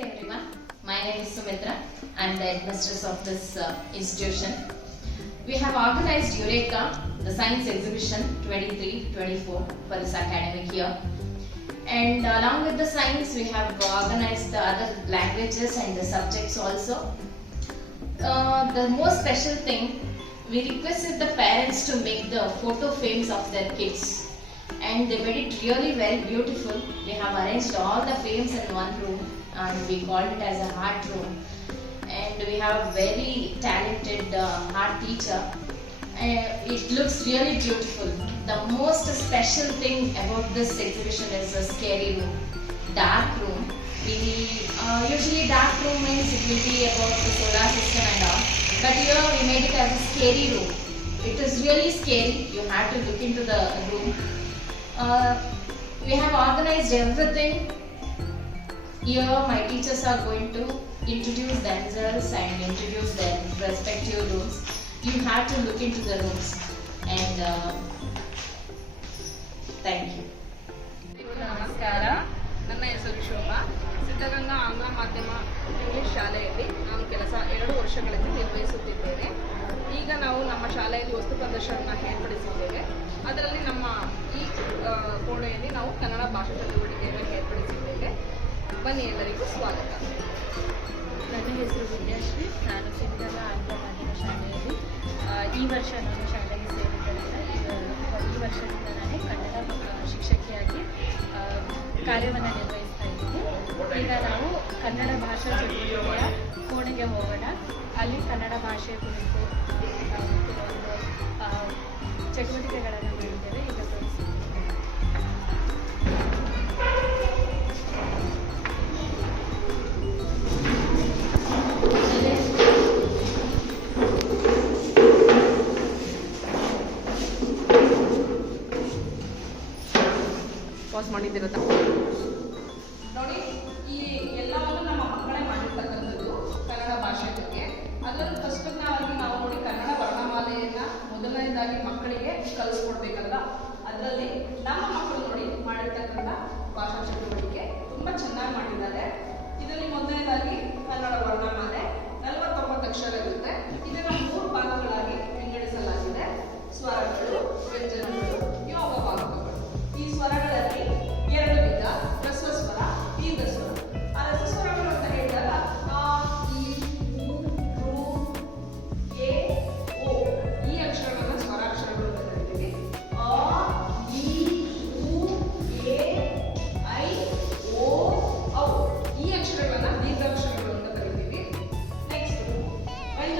everyone. My name is Sumitra. I am the headmistress of this institution. We have organized Eureka, the Science Exhibition 23-24 for this academic year. And along with the science, we have organized the other languages and the subjects also. The most special thing, we requested the parents to make the photo frames of their kids. And they made it really very beautiful. We have arranged all the frames in one room and we called it as a art room. And we have a very talented art teacher. It looks really beautiful. The most special thing about this exhibition is the scary room, dark room. We usually dark room means it will be about the solar system and all. But here we made it as a scary room. It is really scary. You have to look into the room. We have organized everything. Here my teachers are going to introduce themselves and introduce their respective rooms. You have to look into the rooms and thank you. ನಮಸ್ಕಾರ, ನನ್ನ ಹೆಸರು ಶೋಭಾ. ಸಿದ್ಧಗಂಗಾ ಆಂಗ್ಲ ಮಾಧ್ಯಮ English ಶಾಲೆಯಲ್ಲಿ ನಾನು ಕೆಲಸ 2 ವರ್ಷಗಳಿಂದ ನಿರ್ವಹಿಸುತ್ತಿದ್ದೇನೆ. ಈಗ ನಾವು ನಮ್ಮ ಶಾಲೆಯಲ್ಲಿ ವಸ್ತು ಪ್ರದರ್ಶನ ಏರ್ಪಡಿಸಿದ್ದೇವೆ. ಅದರಲ್ಲಿ ನಮ್ಮ ಈ ಕೋಣೆಯಲ್ಲಿ ನಾವು ಕನ್ನಡ ಭಾಷಾ ಚಟುವಟಿಕೆಯನ್ನು ಏರ್ಪಡಿಸಿದ್ದೇವೆ. ಬನ್ನಿ, ಎಲ್ಲರಿಗೂ ಸ್ವಾಗತ. ನನ್ನ ಹೆಸರು ವಿದ್ಯಾಶ್ರೀ. ನಾನು ಸಿದ್ಧಗಂಗಾ ಆಂಗ್ಲ ಮಾಧ್ಯಮ ಶಾಲೆಯಲ್ಲಿ ಈ ವರ್ಷ ನಾನು ಶಾಲೆಗೆ ಸೇರಿದ್ದರಿಂದ ಈ ವರ್ಷದಿಂದ ನಾನು ಕನ್ನಡ ಶಿಕ್ಷಕಿಯಾಗಿ ಕಾರ್ಯವನ್ನು ನಿರ್ವಹಿಸ್ತಾ ಇದ್ದೀನಿ. ಈಗ ನಾವು ಕನ್ನಡ ಭಾಷಾ ಚಟುವಟಿಕೆಯ ಕೋಣೆಗೆ ಹೋಗೋಣ. ಅಲ್ಲಿ ಕನ್ನಡ ಭಾಷೆಯ ಕುರಿತು ಕೆಲವೊಂದು ಚಟುವಟಿಕೆಗಳನ್ನು ಮಾಡಿದ್ದೇವೆ. ಈಗ ತೋರಿಸ್ತೀನಿ. ಪಾಸ್ ಮಾಡಿದ್ದೀರ ನೋಡಿ, ಈ ಎಲ್ಲವನ್ನು ನಮ್ಮ ಮಕ್ಕಳೇ ಮಾಡಿರ್ತಕ್ಕಂಥದ್ದು ಕನ್ನಡ ಭಾಷೆ ಬಗ್ಗೆ. ಅದರಲ್ಲಿ ಫಸ್ಟ್ನಾಗಿ ನಾವು ನೋಡಿ ಕನ್ನಡ ವರ್ಣಮಾಲೆಯನ್ನ ಮೊದಲನೇದಾಗಿ ಮಕ್ಕಳಿಗೆ ಕಲಿಸ್ಕೊಡ್ಬೇಕಲ್ಲ, ಅದರಲ್ಲಿ ನಮ್ಮ ಮಕ್ಕಳು ನೋಡಿ ಮಾಡಿರ್ತಕ್ಕಂಥ ಭಾಷಾ ಚಟುವಟಿಕೆ ತುಂಬಾ ಚೆನ್ನಾಗಿ ಮಾಡಿದ್ದಾರೆ. ಇದರಲ್ಲಿ ಮೊದಲನೇದಾಗಿ ಕನ್ನಡ ವರ್ಣಮಾಲೆ 49 ಅಕ್ಷರ ಇರುತ್ತೆ. ಇದನ್ನ 3 ಭಾಗಗಳಾಗಿ ವಿಂಗಡಿಸಲಾಗಿದೆ. ಸ್ವರಗಳು, ವ್ಯಂಜನಗಳು, ಯೋಗ ಭಾಗಗಳು. ಈ ಸ್ವರಗಳಲ್ಲಿ 2 ವಿಧ: ರಸ್ವ ಸ್ವರ, ದೀರ್ಘ ಸ್ವರ. ಆ ರಸ್ವ ಸ್ವರಗಳು ಅಂತ ಹೇಳಿದಾಗ ಆ, ಈ, ಉ, ಋ, ಎ, ಓ ಈ ಅಕ್ಷರಗಳನ್ನ ಸ್ವರಾಕ್ಷರಗಳು ಅಂತ ಕರಿತೀವಿ. ಅ, ಈ, ಉ, ಎ, ಐ, ಓ, ಔ ಈ ಅಕ್ಷರಗಳನ್ನ ದೀರ್ಘಾಕ್ಷರಗಳು ಅಂತ ಕರಿತೀವಿ. ನೆಕ್ಸ್ಟ್ ವ್ಯಂಜನ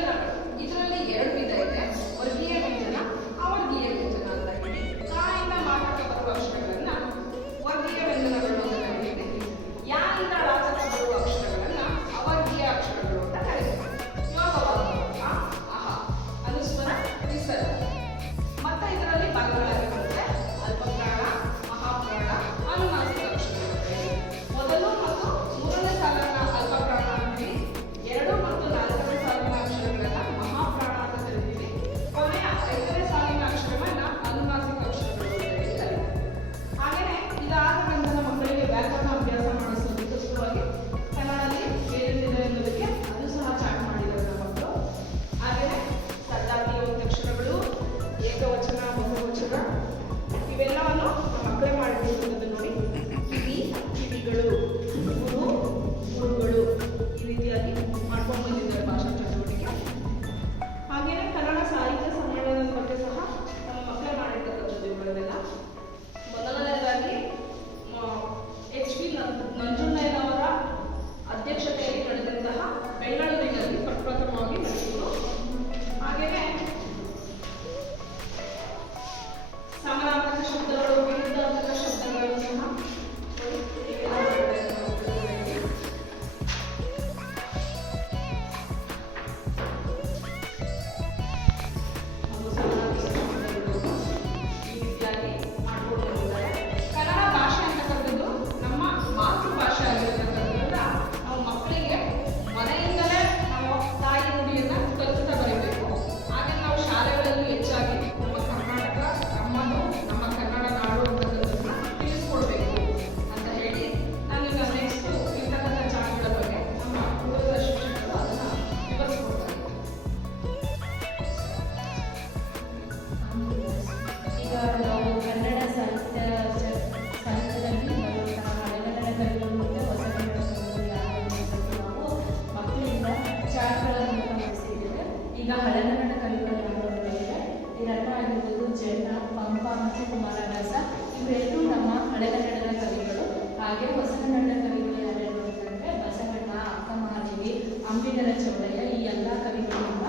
ಅಂಬಿಗರ ಚೌಡಯ್ಯ ಈ ಎಲ್ಲ ಕವಿಗಳು ನಮ್ಮ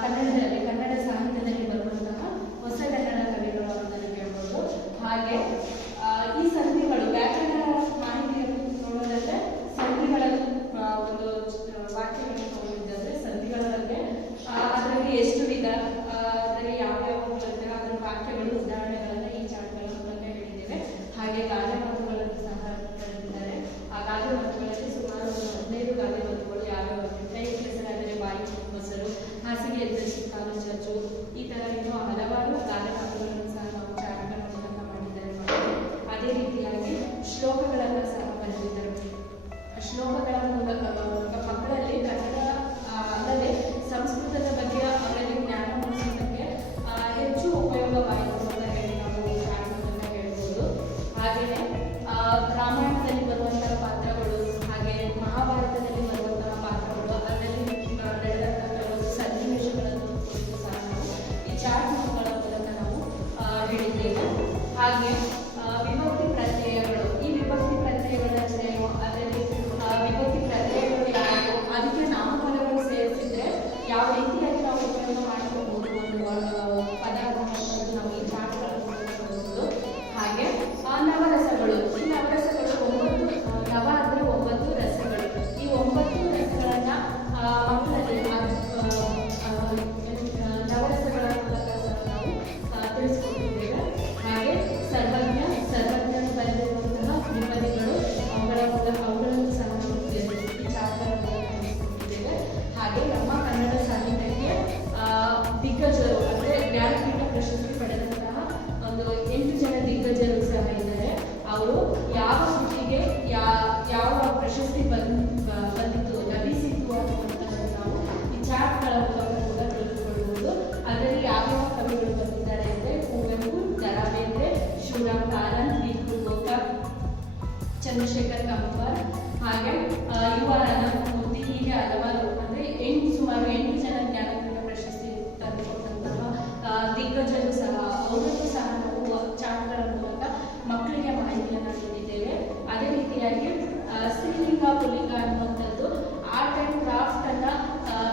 ಕನ್ನಡದಲ್ಲಿ ಕನ್ನಡ ಸಾಹಿತ್ಯದಲ್ಲಿ ಬರುವಂತಹ ಹೊಸಗನ್ನಡ ಕವಿಗಳು ಅಂತಲೇ ಹೇಳ್ಬೋದು. ಹಾಗೆ ಈ ಸಂಧಿಗಳು ವ್ಯಾಕರಣ ಮಾಹಿತಿಯನ್ನು ನೋಡೋದಾದ್ರೆ ಸಂಧಿಗಳ ಒಂದು ವಾಕ್ಯಗಳನ್ನು ನೋಡಿದ್ರೆ ಸಂಧಿಗಳ ಬಗ್ಗೆ ಅದರಲ್ಲಿ ಎಷ್ಟು ವಿಧ, ಅದರಲ್ಲಿ ಯಾವ್ಯಾವ ಬರುತ್ತೆ ಅದರ ವಾಕ್ಯಗಳು ಉದಾಹರಣೆಗಳನ್ನ ಈ ಚಾರ್ಟ್ಗಳ ಮೂಲಕ ಹೇಳಿದ್ದೇವೆ. ಹಾಗೆ ಗಾದೆ ಮಾತುಗಳನ್ನು ಸಹ ಬರೆದಿದ್ದಾರೆ. ಆ ಗಾದೆ ಮಾತುಗಳಲ್ಲಿ ಸುಮಾರು 15 ಗಾದೆ ಮಾತುಗಳು ಯಾವ್ಯಾವ ಕೈ ಕೆಸರಾದರೆ ಬಾಯಿ ಮೊಸರು, ಹಾಸಿಗೆ ಎದ್ದಷ್ಟು ಕಾಲು ಚಾಚು, ಈ ತರ ಇನ್ನೂ ಹಲವಾರು ಗಾದೆ ಮಾತುಗಳನ್ನು ಸಹ ನಾವು ಚಾರ್ಟ್ಗಳ ಮೂಲಕ ಮಾಡಿದ್ದಾರೆ. ಅದೇ ರೀತಿಯಾಗಿ ಶ್ಲೋಕಗಳನ್ನು ಸಹ ಬರೆದಿದ್ದಾರೆ. ಶ್ಲೋಕಗಳ ಮೂಲಕ ಮಕ್ಕಳಲ್ಲಿ ಕನ್ನಡ ಅಲ್ಲದೆ ಸಂಸ್ಕೃತದ ಬಗ್ಗೆ ಅವರಲ್ಲಿ ಜ್ಞಾನ ಮೂಡಿಸೋದಕ್ಕೆ ಹೆಚ್ಚು ಉಪಯೋಗವಾಯಿತು ಅಂತ ಹೇಳಿ ನಾವು ಈ ಚಾರ್ಟ್ಗಳನ್ನ ಹೇಳ್ಬೋದು. ಹಾಗೆಯೇ ರಾಮಾಯಣದಲ್ಲಿ ಬರುವಂತಹ ಪಾತ್ರಗಳು ಹಾಗೆ ಮಹಾಭಾರತದಲ್ಲಿ ಬರುವಂತಹ ಪಾತ್ರಗಳು ಅದರಲ್ಲಿ ನಡೆದಂತಹ ಕೆಲವು ಸನ್ನಿವೇಶಗಳನ್ನು ಕುರಿತು ಸಹ ನಾವು ಈ ಚಾರ್ಟ್ಗಳ ಮೂಲಕ ನಾವು ಹೇಳಿದ್ದೇವೆ. ಹಾಗೆ ವಿಭಕ್ತಿ ಪ್ರತ್ಯಯಗಳು, ಈ ವಿಭಕ್ತಿ ಪ್ರತ್ಯಯಗಳ ರಚನೆಯು ಅದರಲ್ಲಿ ವಿಭಕ್ತಿ ಪ್ರತ್ಯಯಗಳು ಯಾವುದು, ಅದಕ್ಕೆ ನಾಮಪದಗಳು ಸೇರಿಸಿದ್ರೆ ಯಾವ ರೀತಿಯಾಗಿ ನಾವು ಉಪಯೋಗ ಮಾಡ್ಕೋಬಹುದು ಒಂದು ಪದಾರ್ಥವನ್ನು ನಾವು ಈ ಚಾರ್ಟ್ಗಳ ಮೂಲಕ ನೋಡಬಹುದು. ಹಾಗೆ ನವರಸಗಳು, ಈ ನವರಸಗಳು 9 ನವ ಅಂದ್ರೆ 9 ರಸಗಳು. ಈ 9 ರಸಗಳನ್ನ ಮಕ್ಕಳಲ್ಲಿ ನವರಸಗಳ ಮೂಲಕ ಸಹ ನಾವು ತಿಳಿಸ್ಕೊಟ್ಟಿದ್ದೇವೆ. ಹಾಗೆ ಸರ್ವಜ್ಞ ಬರೆದಿರುವಂತಹ ತ್ರಿಪದಿಗಳು, ಅವುಗಳನ್ನು ಸಹ ನಾವು ಈ ಚಾರ್ಟ್ಗಳ ಮೂಲಕ ತಿಳಿಸ್ಕೊಟ್ಟಿದ್ದೇವೆ. ಹಾಗೆ ನಮ್ಮ ಕನ್ನಡ ಸಾಹಿತ್ಯಕ್ಕೆ ದಿಗ್ಗಜರು ಅಂದ್ರೆ ಜ್ಞಾನಪೀಠ ಪ್ರಶಸ್ತಿ ಪಡೆದಂತಹ ಒಂದು 8 ಜನ ದಿಗ್ಗಜರು ಸಹ ಇದ್ದಾರೆ. ಅವರು ಯಾವ ಕೃತಿಗೆ ಯಾವ ಪ್ರಶಸ್ತಿ ಬಂದಿತ್ತು ಲಭಿಸಿತ್ತು ಅನ್ನುವಂಥದ್ದು ನಾವು ಈ ಚಾರ್ಟ್ಗಳ ಮೂಲಕ ಕೂಡ ತಿಳಿದುಕೊಳ್ಳಬಹುದು. ಅದರಲ್ಲಿ ಯಾವ್ಯಾವ ಕವಿಗಳು ಬಂದಿದ್ದಾರೆ ಅಂದ್ರೆ ಕುವೆಂಪು, ದ ರಾ ಬೇಂದ್ರೆ, ಶಿವರಾಮ್ ಕಾರಂತ್, ದಿ.ಕು. ಗೋಕಾಕ್, ಚಂದ್ರಶೇಖರ್ ಕಂಬಾರ್, ಹಾಗೆ ಯು ಆರ್ ಅನಂತಮೂರ್ತಿ, ಹೀಗೆ ಹಲವಾರು ಅಂದ್ರೆ ಸುಮಾರು 8 ಜನ ಜ್ಞಾನಪೀಠ ಪ್ರಶಸ್ತಿ ತಂದುಕೊಟ್ಟಂತಹ ದಿಗ್ಗಜರು ಸಹ ಅವರನ್ನು ಸಹ ನಾವು ಚಾರ್ಟ್ಗಳ ಮೂಲಕ ಮಕ್ಕಳಿಗೆ ಮಾಹಿತಿಯನ್ನು ನೀಡಿದ್ದೇವೆ. ಅದೇ ರೀತಿಯಾಗಿ ಸ್ತ್ರೀಲಿಂಗ ಪುಲ್ಲಿಂಗ ಅನ್ನುವಂಥದ್ದು ಆರ್ಟ್ ಅಂಡ್ ಕ್ರಾಫ್ಟ್ ಅನ್ನ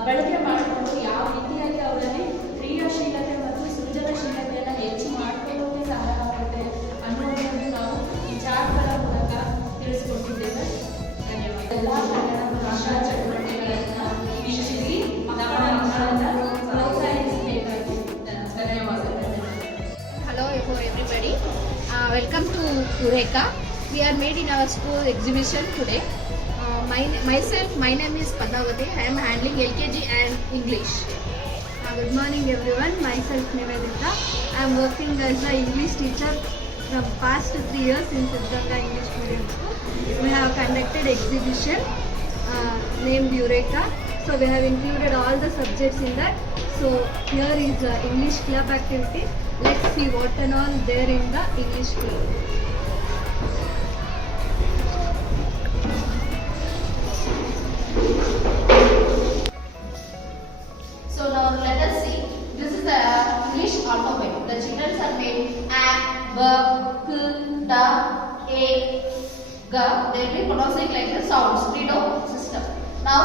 ಬಳಕೆ ಮಾಡಿಕೊಂಡು ಯಾವ ರೀತಿಯಾಗಿ ಅವರಲ್ಲಿ ಕ್ರಿಯಾಶೀಲತೆ ಮತ್ತು ಸೃಜನಶೀಲತೆಯನ್ನು ಹೆಚ್ಚು ಮಾಡಿಕೊಳ್ಳೋಕೆ ಸಹಾಯವಾಗುತ್ತೆ ಅನ್ನುವಂಥದ್ದು ನಾವು ಈ ಚಾರ್ಟ್ಗಳ ಮೂಲಕ ತಿಳಿಸ್ಕೊಟ್ಟಿದ್ದೇವೆ. ಧನ್ಯವಾದ. ಎಲ್ಲ ಕನ್ನಡ ಭಾಷಾ ಚಟುವಟಿಕೆಗಳನ್ನು ವೀಕ್ಷಿಸಿ ನಮ್ಮ ಮಕ್ಕಳನ್ನ ಪ್ರೋತ್ಸಾಹಿಸಬೇಕಾಗಿ ಧನ್ಯವಾದಗಳು. Hello everybody. Welcome to Eureka. We are made in our school exhibition today. My name is Padavati. I am handling LKG and English. Good morning everyone. Myself Nivedita. I am working as an English teacher from past 3 years in Siddhartha English Medium School. We have conducted exhibition named Eureka. So we have included all the subjects in that. So here is English club activity. Let's see what and all there in the English club. So now let us see. This is the English alphabet. The children are made a, b, k, d, a, g. They will be pronouncing like the sounds. Redo system. Now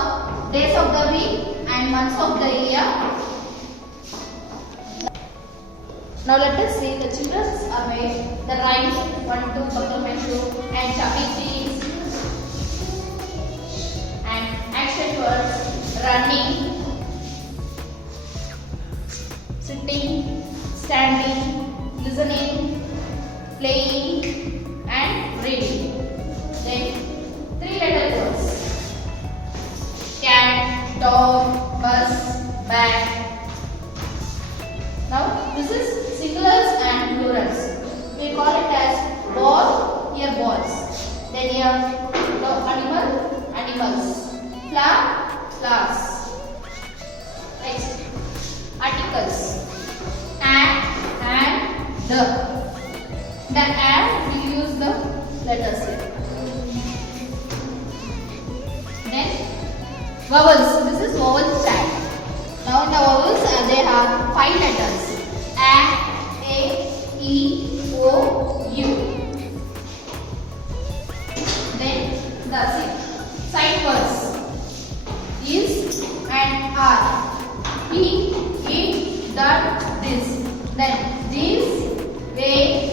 days of the week and months of the year. Now let us see. The children are made the rhymes 1, 2, Bakamashu and Chubby Cheeks and action words running, sitting, standing, listening, playing and reading. Then 3-letter words: cat, dog, bus, bag. Now this is singulars and plurals. We call it as ball, here balls. Then here animal, animals. Flower, flowers. Next, articles. And, the. The and we use the letters here. Then vowels. This is vowel stand. Now in the vowels they have 5 letters: a, e, o, u. Then that's it. Sight words: is, and are. He, it, that, this. Then these, they,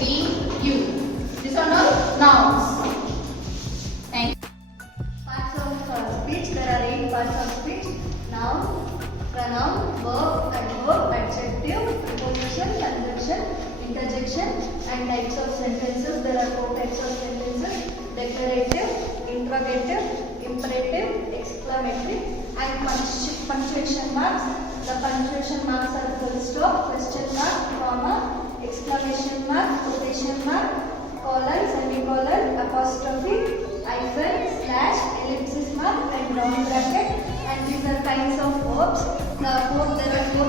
we, you. These are all nouns. Thank you. Parts of speech. There are 8 parts of speech. Noun, pronoun, verb, adverb, adjective, preposition, conjunction, interjection, and types of sentences. There are 4 types of sentences: declarative, interrogative, imperative, exclamatory, and punctuation marks. The punctuation marks are full stop, question mark, comma, exclamation mark, quotation mark, colon, semicolon, apostrophe, hyphen, slash, ellipsis mark, and round bracket. And these are kinds of verbs. There are 4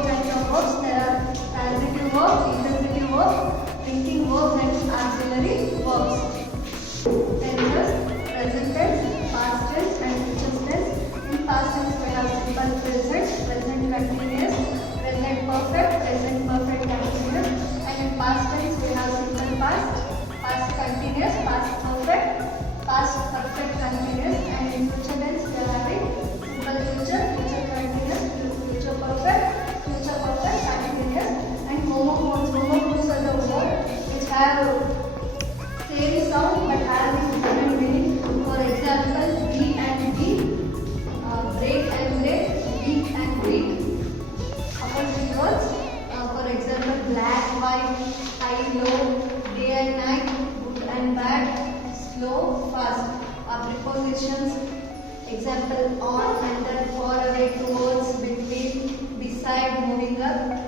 kinds of verbs. There are transitive verbs, intransitive verbs, linking verbs, and auxiliary verbs. Tenses: present tense, past tense, and future tense. In past tense, we have simple present, present continuous, present perfect, present perfect continuous. And in past tense, we have simple past, past continuous, past perfect, past perfect continuous. And in future tense, we are having simple future, future continuous, future perfect continuous. And homophones. Homophones are the words which have same sound but have different meaning. For example, B and B, break and break, weak and weak. Opposite words. For example, black, white, high, low, day and night, good and bad, slow, fast. Prepositions. Example, on, under, far away, towards, between, beside, moving up.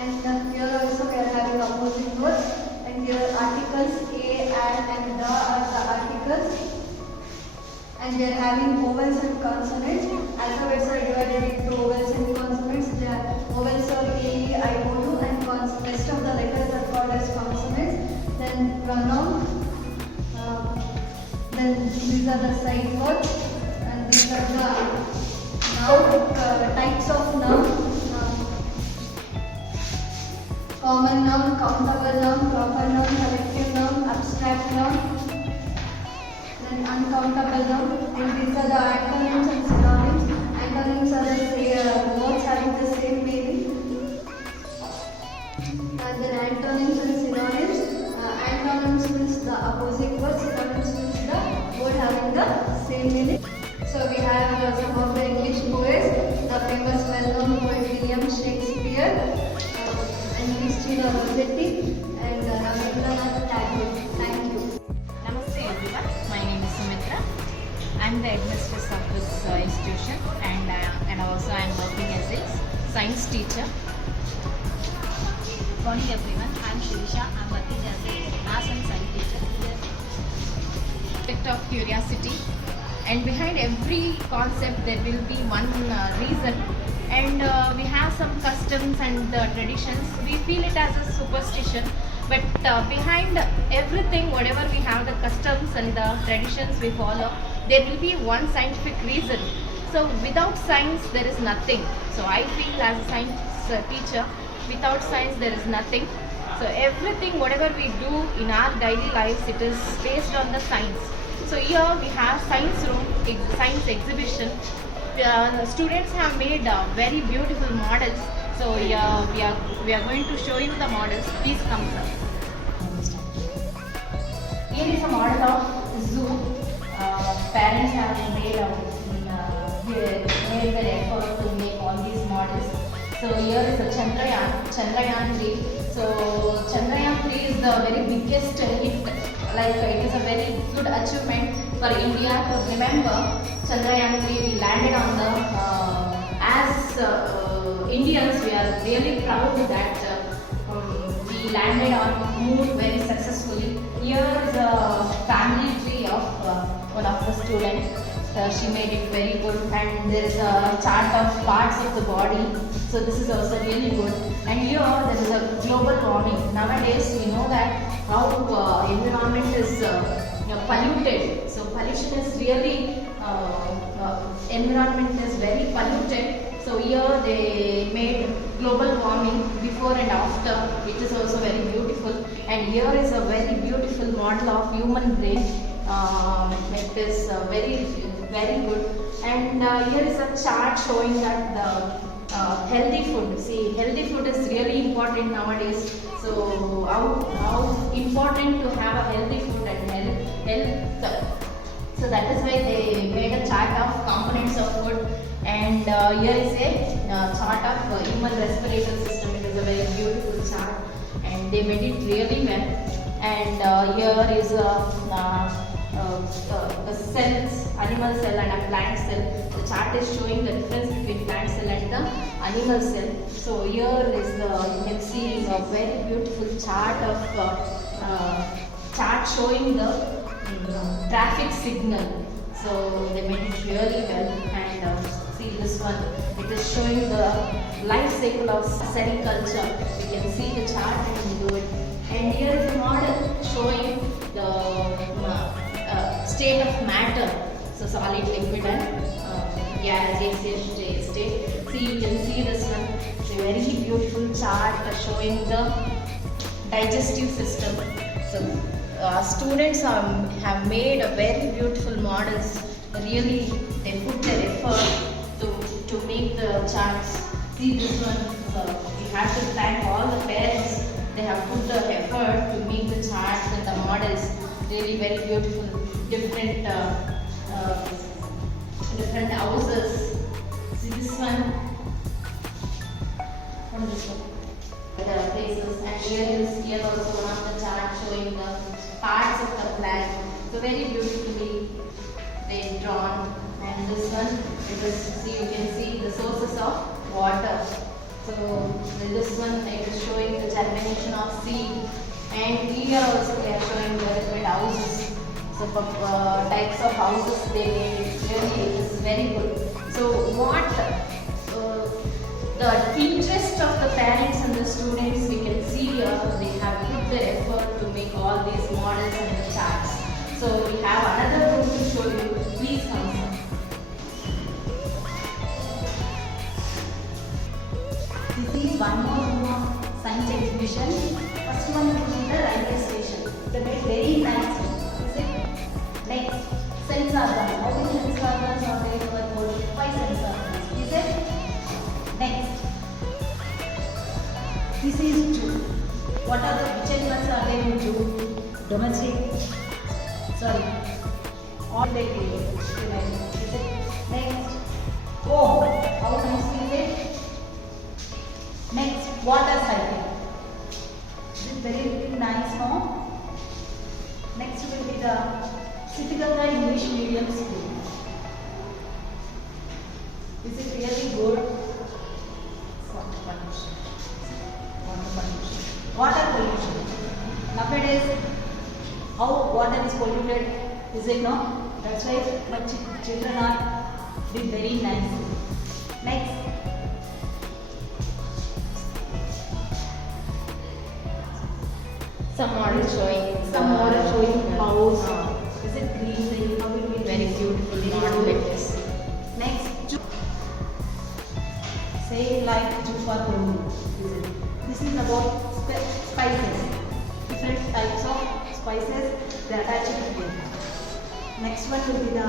And here also we are having opposite words. And here articles, a, and the are the articles. And we are having vowels and consonants. Alphabets are divided into vowels and consonants. The vowels are A, E, I, O, U, and rest of the letters are called as consonants. Then pronoun. Then these are the side words, and these are the noun, types of noun. Common noun, countable noun, proper noun, collective noun, abstract noun, then uncountable noun. And these are the antonyms and synonyms. Antonyms are the words having the same meaning. And then antonyms and synonyms. Antonyms means the opposite word. Synonyms means the word having the same meaning. So we have some of the English poets, the famous well-known poet William Shakespeare, and Christina Rossetti, and Rabindranath Tagore. Thank you. Namaste everyone, my name is Sumitra. I am the headmistress of this institution, and also I am working as a science teacher. Morning everyone, I am Shirisha. I am working as a maths and science teacher here. Aspect of curiosity, and behind every concept there will be one reason, and we have some customs and traditions. We feel it as a superstition, but behind everything, whatever we have, the customs and the traditions we follow, there will be one scientific reason. So without science there is nothing. So I feel as a science teacher, without science there is nothing. So everything, whatever we do in our daily lives, it is based on the science. So here we have science room, science exhibition. Students have made very beautiful models. So here we are going to show you the models. Please come sir. Here is a model of zoo. Parents have made their effort to make all these models. So here is the Chandrayaan 3. So Chandrayaan 3 is the very biggest hit. Like it is a very good achievement for India to remember Chandrayaan 3. We landed on the as Indians, we are really proud that we landed on moon very successfully. Here is a family tree of one of the students. She made it very good, and there is a chart of parts of the body. So this is also really good. And here there is a global warming. Nowadays we know that how environment is polluted. So pollution is really environment is very polluted. So here they made global warming before and after. It is also very beautiful. And here is a very beautiful model of human brain. It is very good. And here is a chart showing that the healthy food. See, healthy food is really important nowadays. So how important to have a healthy food and health. So that is why they made a chart of components of food. And here is a chart of human respiratory system. It is a very beautiful chart, and they made it really well. And here is the cells, animal cell and a plant cell. The chart is showing the difference between plant cell and the animal cell. So here is you can see a very beautiful chart of chart showing the traffic signal. So they made it really well. And see this one, it is showing the life cycle of cell culture. You can see the chart and do it. And here is a model showing the state of matter. So solid, liquid and gaseous state. See, you can see this one. It's a very beautiful chart showing the digestive system. So students have made a very beautiful models. Really, they put their effort to make the charts. See this one. We have to thank all the parents. They have put the effort to make the charts and the models. Really very beautiful. Different houses. See this one. What is this one? The places. And here also one of the charts showing the parts of the flag. So very beautifully they drawn. And this one, you can see the sources of water. So this one it is showing the germination of seed. And here also they are showing the different houses. So types of houses they made. Really it is very good. So what the interest of the parents and the students, we can see here they have put their effort to make all these models and the charts. So we have another room to show you. Please come sir. This is one more room of science exhibition. First one is the railway station. They made very nice. Is it? Next, sense organs. How many sense organs are there in our body? 5 sense organs. Is it? Next, this is zoo. What are the which animals are there in zoo? Domestic. Sorry. All they do. Is it? Next, comb. How nice is it? Next, water cycle. This is very nice, no? Next will be the Siddhartha English Medium School. This is really good. Water pollution. Water pollution. Nowadays, how water is polluted, is it no? That's why my children are doing very nicely. Next. Some models showing house. Is it green? How it will very beautifully modeled. Next, say like Jupa Tohu. This is about spices. Different types of spices they attach it together. Next one will be the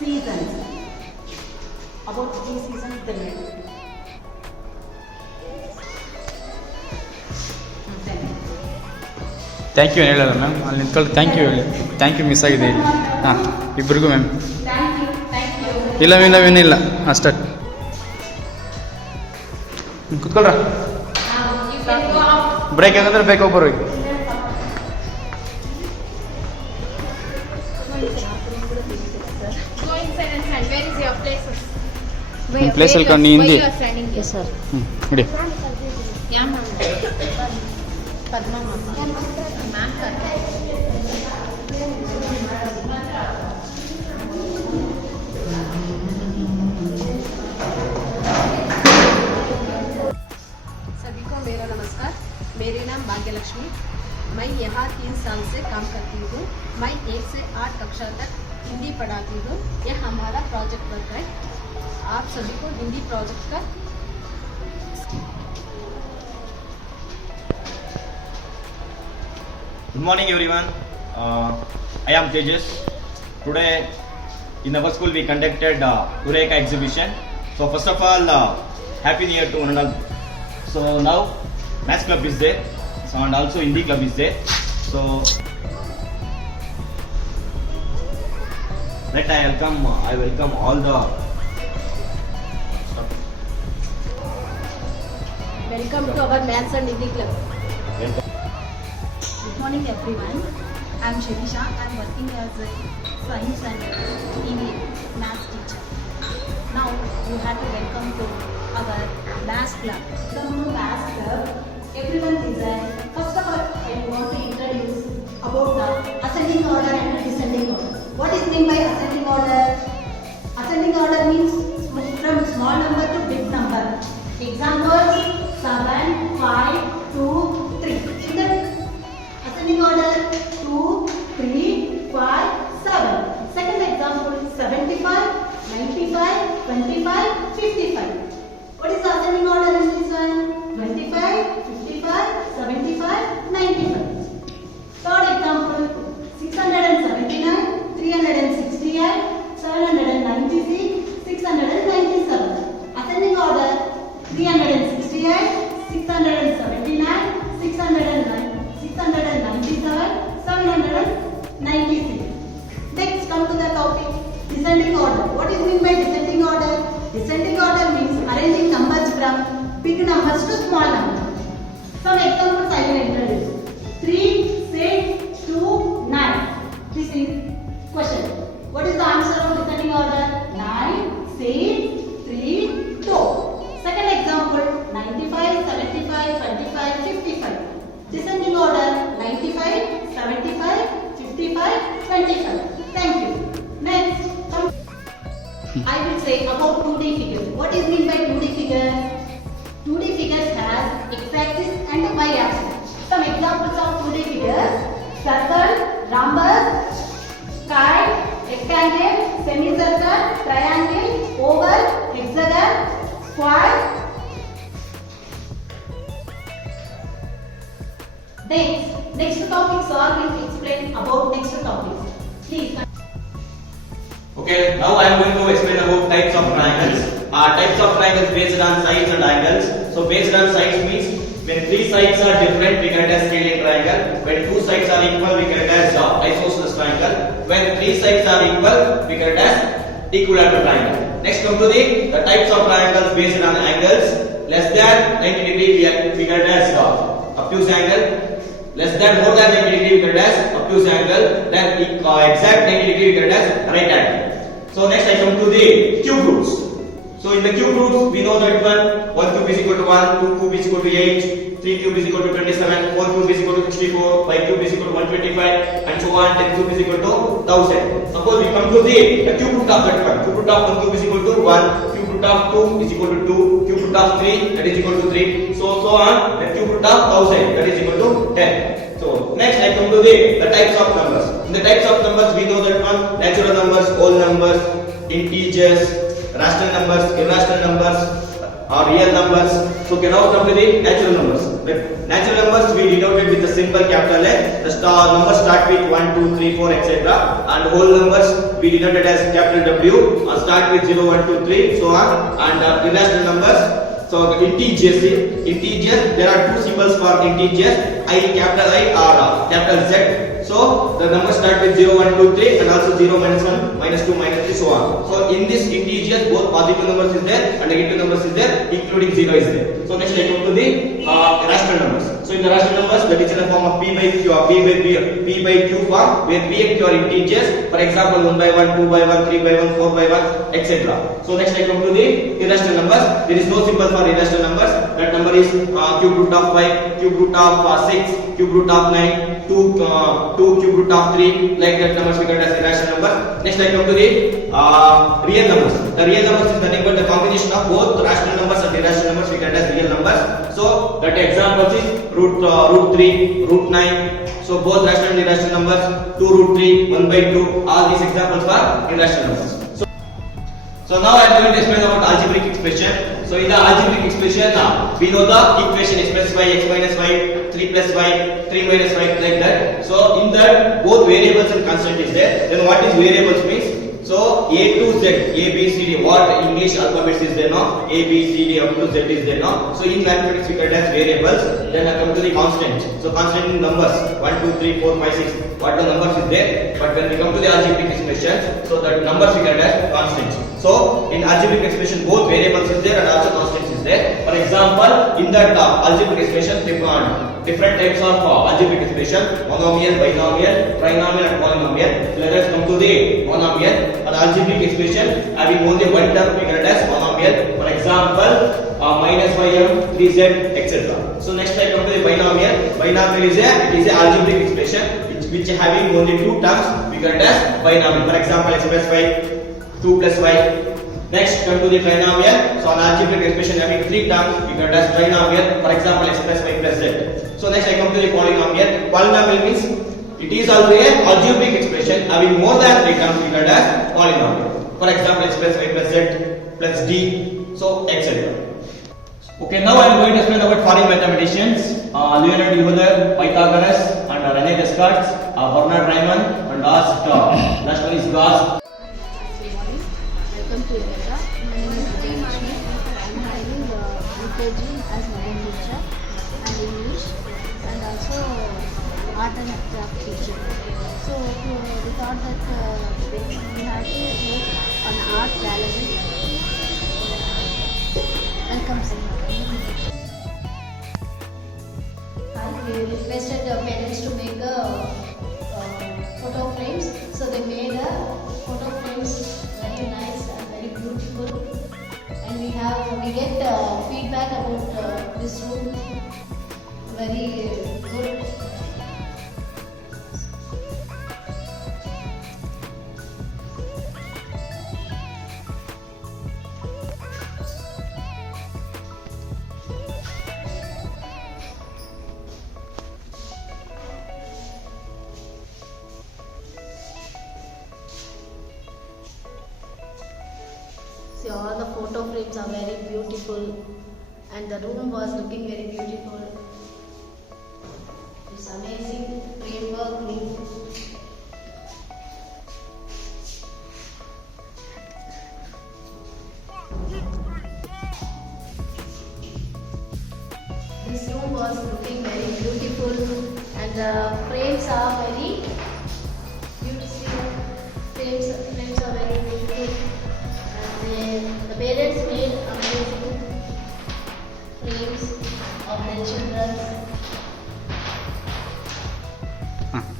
seasons. About 3 seasons they made. Thank you ಏನು ಹೇಳಲ್ಲ ma'am ಅಲ್ಲಿ ನಿಂತ್ಕೊಂಡು thank you ಹೇಳಿ thank you miss ಆಗಿದೆ ಹಾಂ ಇಬ್ಬರಿಗೂ ma'am ಇಲ್ಲ ಅಷ್ಟೇ ಕುತ್ಕೊಳ್ರ ಬ್ರೇಕ್ ಹೆಂಗಂದ್ರೆ ಬೇಕು ಒಬ್ಬರು ನಿಮ್ಮ ಪ್ಲೇಸಲ್ಲಿ ಕಣ್ಣು ಹಿಂದಿ ಹ್ಞೂ ಇಡಿ Padma Mama. Ma'am सभी को मेरा नमस्कार। मेरे नाम भाग्यलक्ष्मी। मैं यहाँ 3 साल से काम करती हूँ। मैं 1 से 8 कक्षा तक हिंदी पढ़ाती हूँ। यह हमारा प्रोजेक्ट वर्क है। आप सभी को हिंदी प्रोजेक्ट का Good morning everyone. I am Tejas. Today in our school we conducted Eureka exhibition. So first of all, happy new year to one and all. So now maths club is there, so and also Hindi club is there. So I welcome all the Welcome to our Maths and Hindi Club. Good morning everyone. I am Shirisha. I am working as a science and English maths teacher. Now you have to welcome to our maths club. Welcome to Maths Club. Everyone listen. First of all, I want to introduce about the ascending order and descending order. What is meant by ascending order? Ascending order means from small number to big number. Examples: 7, 5, 2, 3. In the ascending order, 2, 3, 5, 7. Second example: 75, 95, 25, 55. What is the ascending order in this one? 25, 55, 75, 95. Third example: 679, 368, 796, 697. Ascending order: 368, 679, 697, 796. Next, come to the topic descending order. What is meant by descending order? Descending order means arranging numbers from big numbers to small numbers. Some examples I will introduce. 3, 6, 2, 9. This is question. What is the answer of descending order? 9, 6, 3, 2. Second example: 95, 75, 25, 55. Descending order: 95, 75, 55, 25. Thank you. Next, I will say about 2D figures. What is meant by 2D figures? 2D figures has x-axis and a y-axis. Some examples of 2D figures: circle, rhombus, kite, rectangle, semicircle, triangle, oval, hexagon, square. Next topic, sir will explain about next topics. Please. Okay, now I am going to explain about types of triangles. Types of triangles based on sides and angles. So based on sides means when three sides are different, we get as scaling triangle. When two sides are equal, we get as isosceles triangle. When three sides are equal, we get as equilateral triangle. Next, come to the types of triangles based on angles. Less than 90 degree, we get as obtuse angle. Less than more than 90 degree, we get as obtuse angle. Then exact 90 degree, we get as right angle. So next I come to the cube roots. So in the cube roots, we know that 1 cube is equal to 1, 2 cube is equal to 8, 3 cube is equal to 27, 4 cube is equal to 64, 5 cube is equal to 125, and so on. 10 cube is equal to 1000. Suppose we come to the cube root of that one. Cube root of 1 cube is equal to 1, cube root of 2 is equal to 2, cube root of 3 that is equal to 3, so on. The cube root of 1000 that is equal to 10. So next I come to the types of numbers. In the types of numbers, we know that one: natural numbers, whole numbers, integers, rational numbers, irrational numbers, or real numbers. So can now come to the natural numbers. With natural numbers, we denoted with the symbol capital A. The numbers start with 1, 2, 3, 4, etc. And whole numbers we denoted as capital W. Start with 0, 1, 2, 3, so on. And irrational numbers. So the integers, there are two symbols for integers: I, capital I, or capital Z. So the numbers start with 0, 1, 2, 3, and also 0, -1, -2, -3, so on. So in this integers, both positive numbers is there and negative numbers is there, including 0 is there. So next I come to the rational numbers. So in the rational numbers, that is in the form of P by Q form, where P and Q are integers. For example, 1 by 1, 2 by 1, 3 by 1, 4 by 1, etc. So next I come to the irrational numbers. There is no symbol for irrational numbers. That number is cube root of 5, cube root of 6, cube root of 9, 2 cube root of 3, like that numbers we got as irrational numbers. Next I come to the real numbers. The real numbers is nothing but the combination of both rational numbers and irrational numbers we get as real numbers. So that example is root 3, root 9. So both rational and irrational numbers, 2 root 3, 1 by 2, all these examples are irrational numbers. So now I am going to explain about algebraic expression. So So in the algebraic expression, we know the equation x plus y, x minus y, 3 plus y, 3 minus y, like that. So in that both variables and constant is there. Then what is variables means? So A to Z, A, B, C, D, what English alphabets is there now? A, B, C, D up to Z is there now. So in mathematics we call it as variables. Then I come to the constant. So constant in numbers 1, 2, 3, 4, 5, 6. What the numbers is there? But when we come to the algebraic expression, so that numbers we call it as constants. So in algebraic expression both variables is there and also constants is there. For example, in that algebraic expression, different types of algebraic expression: monomial, binomial, trinomial, and polynomial. Let us come to the monomial. An algebraic expression having only one term we call it as monomial. For example, minus 5m, 3z, etc. So next I come to the binomial. Binomial is a algebraic expression which having only two terms we call it as binomial. For example, x plus y, 2 plus y. Next come to the trinomial. So an algebraic expression having three terms we call it as trinomial. For example, x plus y plus z. So next I come to the polynomial. Polynomial means it is also a algebraic expression having more than three terms we call it as polynomial. For example, x plus y plus z plus d, so etc. Okay, now I am going to explain about foreign mathematicians: Leonard Euler, Pythagoras, and René Descartes, Bernard Riemann, and last one is Gauss. Welcome to Eureka. My name is Jayashree. I am having UKG as my teacher and English and also art and craft teacher. So we thought that we had to make an art gallery. Welcome, sir. We requested the parents to make photo frames. So they made photo frames very nice and very beautiful. And we get feedback about this room. Very good. See, all the photo frames are very beautiful and the room was looking very beautiful. It's amazing framework. This room was looking very beautiful and the frames are very beautiful. Frames are very beautiful. The parents made amazing frames of their children.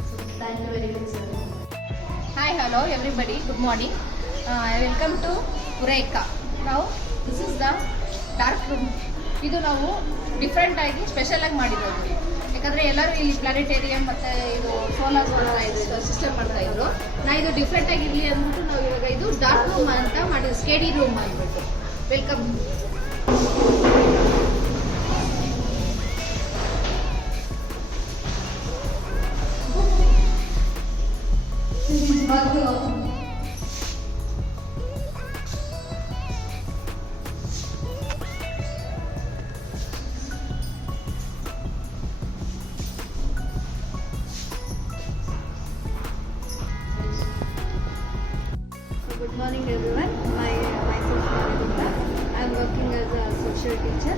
So thank you very much, sir. Hi, hello everybody. Good morning. Welcome to Eureka. Now this is the dark room. ಇದು ನಾವು different ಆಗಿ special ಆಗಿ ಮಾಡಿರೋದು. ಯಾಕಂದ್ರೆ ಎಲ್ಲರೂ ಇಲ್ಲಿ ಪ್ಲಾನೆಟೇರಿಯಂ ಮತ್ತೆ ಇದು ಸೋಲಾರ್ ಸಿಸ್ಟಮ್ ಮಾಡ್ತಾ ಇದ್ರು. ನಾ ಇದು ಡಿಫ್ರೆಂಟ್ ಆಗಿರ್ಲಿ ಅಂದ್ಬಿಟ್ಟು ನಾವು ಇವಾಗ ಇದು ಡಾರ್ಕ್ ರೂಮ್ ಅಂತ ಮಾಡಿದ್ವಿ, ಸ್ಟಡಿ ರೂಮ್ ಅಂದ್ಬಿಟ್ಟು. Welcome. Good morning everyone. Myself Maradunda. I am working as a social teacher.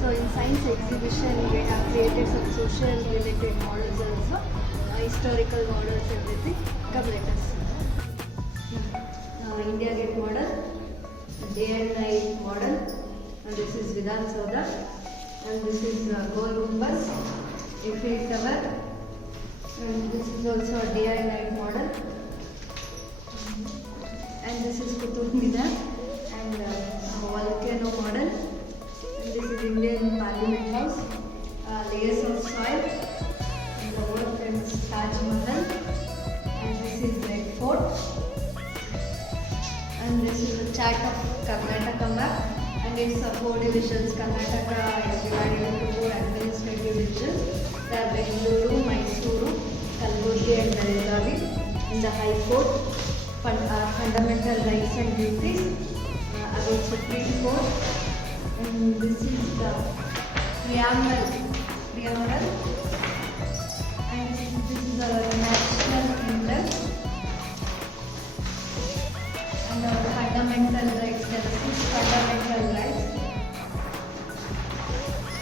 So in science exhibition we have created some social related models also, historical models, everything. Come let us see. India Gate model, day and night model, and this is Vidhan Soda, and this is Gol Gumbaz, Eiffel Tower, and this is also a day and night model. And this is Qutub Minar and volcano model. And this is Indian Parliament House, layers of soil, and the world famous Taj Mahal. And this is Red Fort. And this is the chart of Karnataka map. And it's 4 divisions. Karnataka is divided into 4 administrative divisions. They are Bengaluru, Mysuru, Kalburgi, and Belagavi. In the High Court, fundamental rights and duties, about Supreme Court, And this is the preamble. And this is our national anthem. And our fundamental rights, the 6 fundamental rights.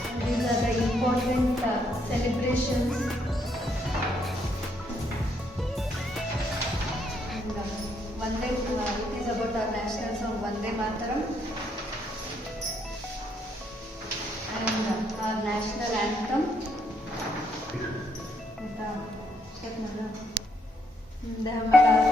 And these are the important celebrations. And it is about our national song Vande Mataram. And our national anthem. Step number.